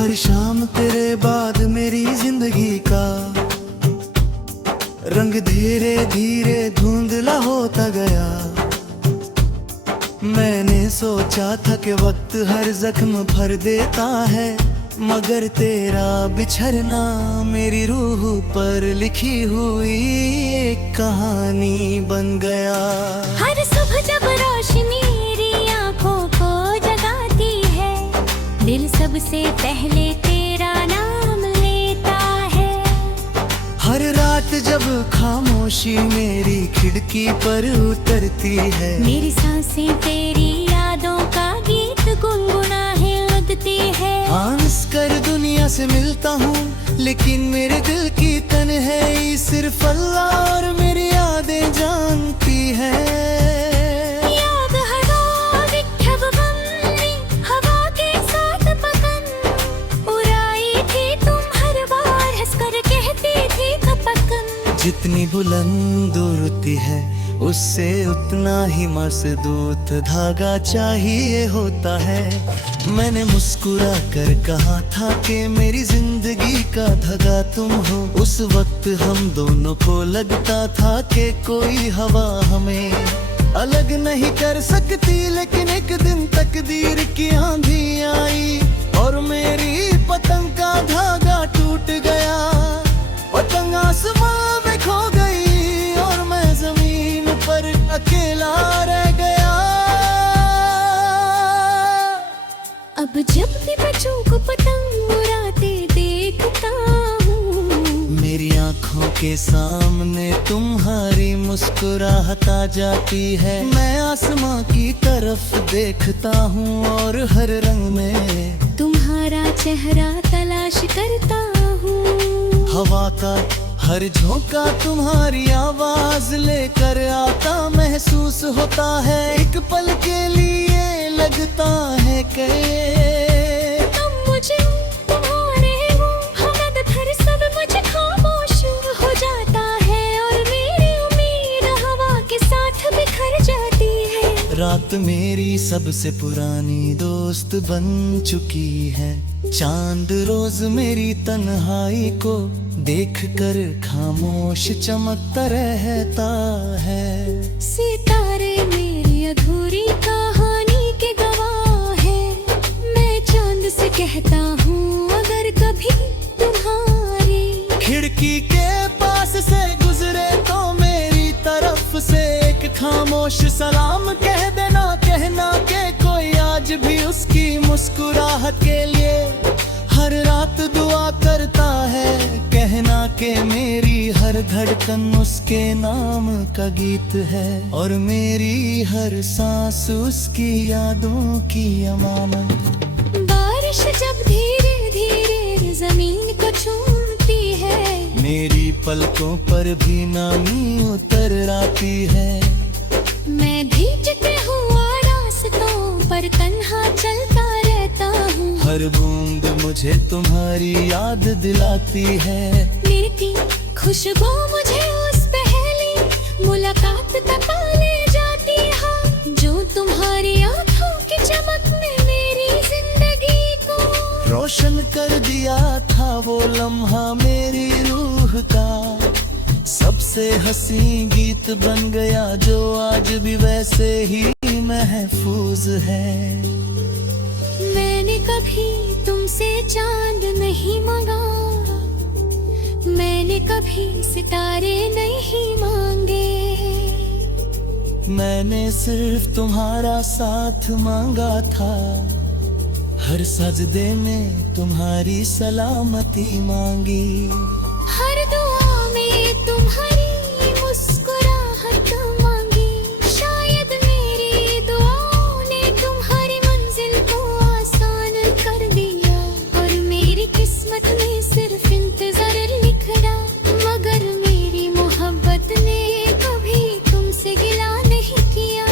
हर शाम तेरे बाद मेरी जिंदगी का रंग धीरे धीरे धुंधला होता गया। मैंने सोचा था कि वक्त हर जख्म भर देता है, मगर तेरा बिछड़ना मेरी रूह पर लिखी हुई एक कहानी बन गया। हर सुबह जब रोशनी मेरी आंखों को जगाती है, दिल सबसे पहले तेरा नाम लेता है। हर रात जब खामोशी मेरी खिड़की पर उतरती है, मेरी सांसें तेरी यादों का गीत गुनगुनाए उड़ती है। हंस कर दुनिया से मिलता हूँ, लेकिन मेरे दिल की तन्हाई सिर्फ अल्लाह और मेरी यादें जानती है। याद हवा विठब बमनी, हवा के साथ पतंग उड़ाई थी तुम, हर बार हंसकर कहती थी खपकन। जितनी बुलंद उड़ती है उससे उतना ही मजबूत धागा चाहिए होता है। मैंने मुस्कुरा कर कहा था कि मेरी जिंदगी का धागा तुम हो। उस वक्त हम दोनों को लगता था कि कोई हवा हमें अलग नहीं कर सकती, लेकिन एक दिन तकदीर की आंधी आई और मेरी पतंग का धागा टूट गया। पतंग आसमां में खो गई और मैं जमीन पर अकेला रह गया। अब जब भी बच्चों को पतंग उड़ाते देखता हूँ, मेरी आंखों के सामने तुम्हारी मुस्कुराहट आ जाती है। मैं आसमां की तरफ देखता हूँ और हर रंग में तुम्हारा चेहरा तलाश करता हूँ। हवा का हर झोंका तुम्हारी आवाज लेकर आता महसूस होता है। एक पल के लिए लगता है कि तुम मुझे तुम्हारे हो, हमद भर सब मुझे खामोश हो जाता है और मेरी उम्मीद हवा के साथ बिखर जाती है। रात मेरी सबसे पुरानी दोस्त बन चुकी है। चांद रोज मेरी तन्हाई को देखकर खामोश चमकता रहता है। सितारे मेरी अधूरी कहानी के गवाह है। मैं चांद से कहता हूँ अगर कभी तुम्हारी खिड़की के पास से गुजरे तो मेरी तरफ से एक खामोश सलाम कह देना। कहना के कोई आज भी उसकी मुस्कुराहट के लिए हर रात दुआ करता है। कहना के मेरी हर धड़कन उसके नाम का गीत है और मेरी हर सांस उसकी यादों की अमानत। बारिश जब धीरे धीरे जमीन को छूती है, मेरी पलकों पर भी नामी उतर आती है। मैं भीगते हुआ रास्तों पर तन्हा चलता रहता हूँ। हर बूंद मुझे तुम्हारी याद दिलाती है। मेरी खुशबू मुझे उस पहली मुलाकात तक ले जाती है जो तुम्हारी आंखों की चमक में मेरी जिंदगी को रोशन कर दिया था। वो लम्हा मेरी रूह का सबसे हंसी गीत बन गया जो आज भी वैसे ही महफूज है। मैंने कभी तुमसे चांद नहीं मांगा, मैंने कभी सितारे नहीं मांगे। मैंने सिर्फ तुम्हारा साथ मांगा था। हर सजदे में तुम्हारी सलामती मांगी। हर दुआ में तुम्हारी मुस्कुराहट मांगी। शायद मेरी दुआओं ने तुम्हारी मंजिल को आसान कर दिया और मेरी किस्मत में सिर्फ इंतजार लिखा। मगर मेरी मोहब्बत ने कभी तुमसे गिला नहीं किया।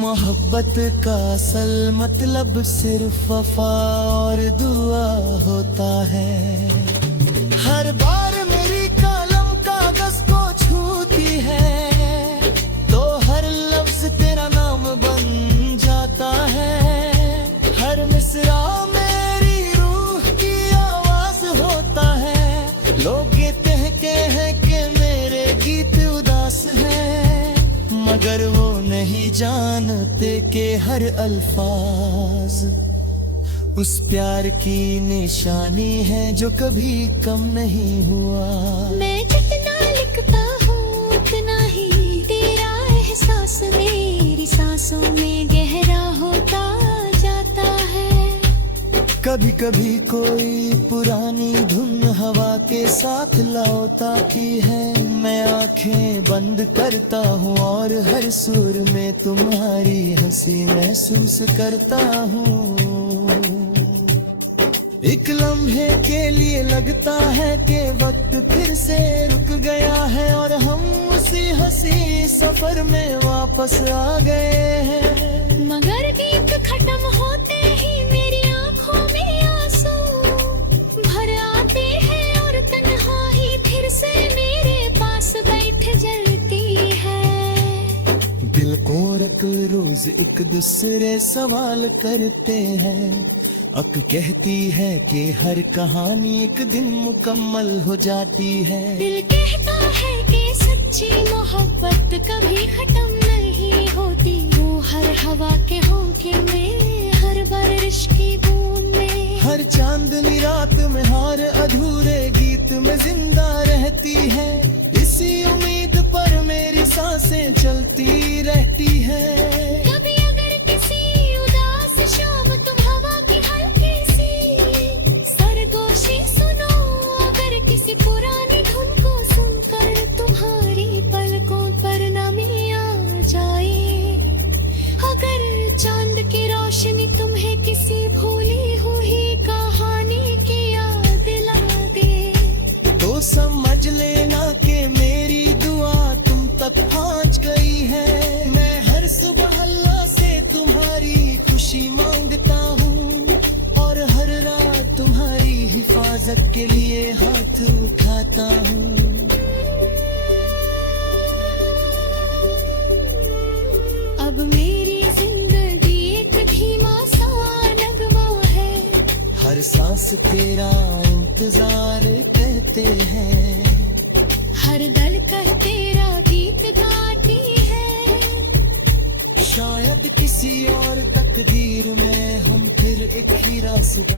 मोहब्बत का असल मतलब सिर्फ वफा और दुआ होता है। हर बार मेरी कलम कागज को छूती है तो हर लफ्ज तेरा नाम बन जाता है। हर मिसरा मेरी रूह की ये हर अल्फाज उस प्यार की निशानी है जो कभी कम नहीं हुआ। मैं जितना लिखता हूँ उतना ही तेरा एहसास मेरी सांसों में गहरा होता जाता है। कभी कभी कोई पुरानी धुन हवा के साथ लौटाती है, मैं आंखें बंद करता हूँ और हर सुर में तुम्हारी हंसी महसूस करता हूँ। एक लम्हे के लिए लगता है कि वक्त फिर से रुक गया है और हम उसी हंसी सफर में वापस आ गए हैं। मगर गीत खत्म होते ही मेरी आंखों में आंसू भर आते हैं और तन्हाई फिर से मेरे पास बैठ जलती है। दिल को रख रोज एक दूसरे सवाल करते हैं, अक कहती है कि हर कहानी एक दिन मुकम्मल हो जाती है। दिल कहता है कि सच्ची मोहब्बत कभी खत्म नहीं होती, वो हर हवा के होंठे में हर बारिश की बूंद में हर चांदनी रात में हर अधूरे गीत में जिंदा रहती है। इसी उम्मीद पर मेरी सांसें चलती रहती है। कभी अगर किसी उदास शाम तुम हवा की हल्की सी सरगोशी सुनो, अगर किसी पुरानी धुन को सुनकर तुम्हारी पलकों पर नमी आ जाए, अगर चांद की रोशनी तुम्हें किसी भूली हुई कहानी की याद दिला दे, तो समझ लेना कि मेरी दुआ तुम तक पहुंच गई है। मैं हर सुबह अल्लाह से तुम्हारी खुशी मांगता हूँ और हर रात तुम्हारी हिफाजत के लिए हाथ उठाता हूँ। अब मेरी जिंदगी एक धीमा सा नगमा है, हर सांस तेरा इंतजार कहते हैं, हर दल कर तेरा गीत गाती है। शायद किसी और तकदीर में हम फिर एक ही रास्ता